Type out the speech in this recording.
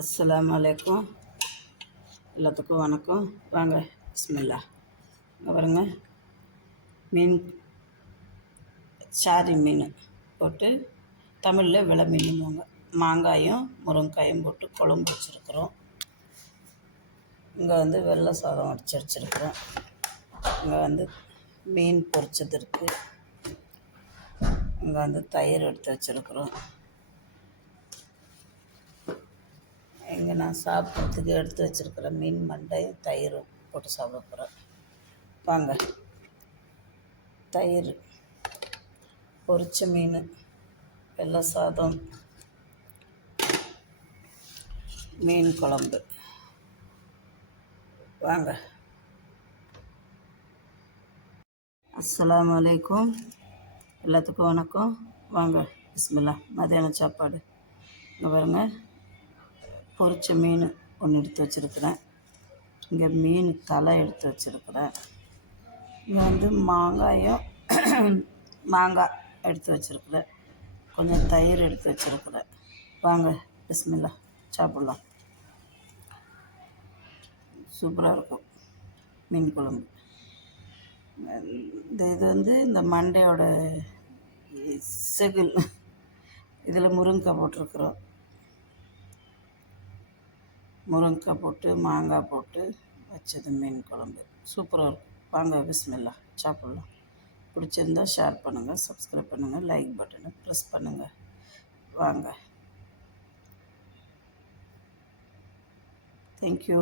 அஸ்ஸலாமு அலைக்கும். எல்லாத்துக்கும் வணக்கம். வாங்க, பிஸ்மில்லா. இங்கே பாருங்க, மீன் சாரி மீன் போட்டு தமிழில் விலை மீனுவாங்க. மாங்காயும் முருங்காயும் போட்டு குழம்பு வச்சுருக்குறோம். இங்கே வெள்ளை சாதம் வச்சுருக்குறோம். இங்கே மீன் பொரிச்சது இருக்குது. இங்கே தயிர் எடுத்து வச்சுருக்குறோம். இங்கே நான் சாப்பிட்றதுக்கு எடுத்து வச்சுருக்கிற மீன் மண்டையும் தயிரும் போட்டு சாப்பிட போகிறேன். வாங்க. தயிர், பொரிச்ச மீன், வெள்ளை சாதம், மீன் குழம்பு. வாங்க. அஸ்ஸலாமு அலைக்கும். எல்லாத்துக்கும் வணக்கம். வாங்க, பிஸ்மில்லா. மதியானம் சாப்பாடு. இங்கே பாருங்க, பொரிச்ச மீன் ஒன்று எடுத்து வச்சுருக்கிறேன். இங்கே மீன் தலை எடுத்து வச்சுருக்கிறேன். இங்கே மாங்காய் எடுத்து வச்சுருக்கிறேன். கொஞ்சம் தயிர் எடுத்து வச்சுருக்கிறேன். வாங்க, பிஸ்மில்லா, சாப்பிட்லாம். சூப்பராக இருக்கும் மீன் குழம்பு. இது இந்த மண்டையோட செகில். இதில் முருங்கைக்காய் போட்டிருக்குறோம். முருங்கைக்காய் போட்டு மாங்காய் போட்டு வச்சது மீன் குழம்பு. சூப்பராக இருக்கும். வாங்க, பிஸ்மில்லா, சாப்பிட்லாம். பிடிச்சிருந்தா ஷேர் பண்ணுங்கள், சப்ஸ்கிரைப் பண்ணுங்கள், லைக் பட்டனை ப்ரெஸ் பண்ணுங்கள். வாங்க. தேங்க்யூ.